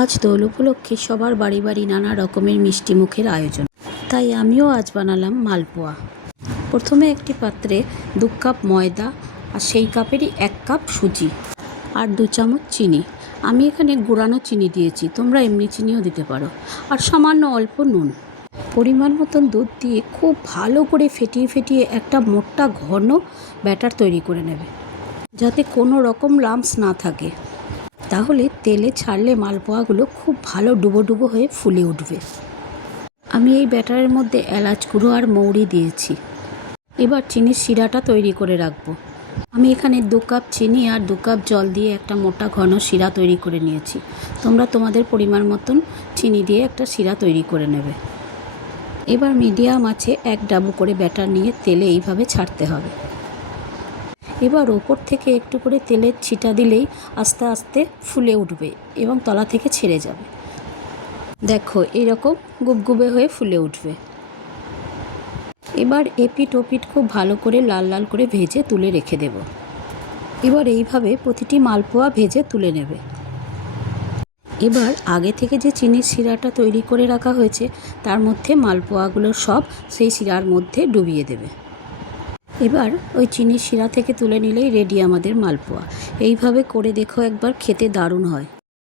আজ দোল উপলক্ষে সবার বাড়ি বাড়ি নানা রকমের মিষ্টি মুখের আয়োজন, তাই আমিও আজ বানালাম মালপোয়া। প্রথমে একটি পাত্রে 2 কাপ ময়দা আর সেই কাপেরই 1 কাপ সুজি আর 2 চামচ চিনি। আমি এখানে গুঁড়ানো চিনি দিয়েছি, তোমরা এমনি চিনিও দিতে পারো। আর সামান্য অল্প নুন, পরিমাণ মতন দুধ দিয়ে খুব ভালো করে ফেটিয়ে ফেটিয়ে একটা মোটা ঘন ব্যাটার তৈরি করে নেবে, যাতে কোনো রকম লাম্পস না থাকে। তাহলে তেলে ছাড়লে মালপোয়াগুলো খুব ভালো ডুবো ডুবো হয়ে ফুলে উঠবে। আমি এই ব্যাটারের মধ্যে এলাচ গুঁড়ো আর মৌরি দিয়েছি। এবার চিনির শিরাটা তৈরি করে রাখবো। আমি এখানে 2 কাপ চিনি আর 2 কাপ জল দিয়ে একটা মোটা ঘন শিরা তৈরি করে নিয়েছি। তোমরা তোমাদের পরিমাণ মতন চিনি দিয়ে একটা শিরা তৈরি করে নেবে। এবার মিডিয়াম আঁচে 1 ডাবু করে ব্যাটার নিয়ে তেলে এইভাবে ছাড়তে হবে। এবার ওপর থেকে একটু করে তেলের ছিটা দিলেই আস্তে আস্তে ফুলে উঠবে এবং তলা থেকে ছেড়ে যাবে। দেখো এইরকম গুবগুবে হয়ে ফুলে উঠবে। এবার এপিট ওপিট খুব ভালো করে লাল লাল করে ভেজে তুলে রেখে দেব। এবার এইভাবে প্রতিটি মালপোয়া ভেজে তুলে নেবে। এবার আগে থেকে যে চিনির শিরাটা তৈরি করে রাখা হয়েছে তার মধ্যে মালপোয়াগুলো সব সেই শিরার মধ্যে ডুবিয়ে দেবে। এবার ওই চিনির শিরা থেকে তুলে নিলেই রেডি আমাদের মালপোয়া। এইভাবে করে দেখো একবার, খেতে দারুণ হয়।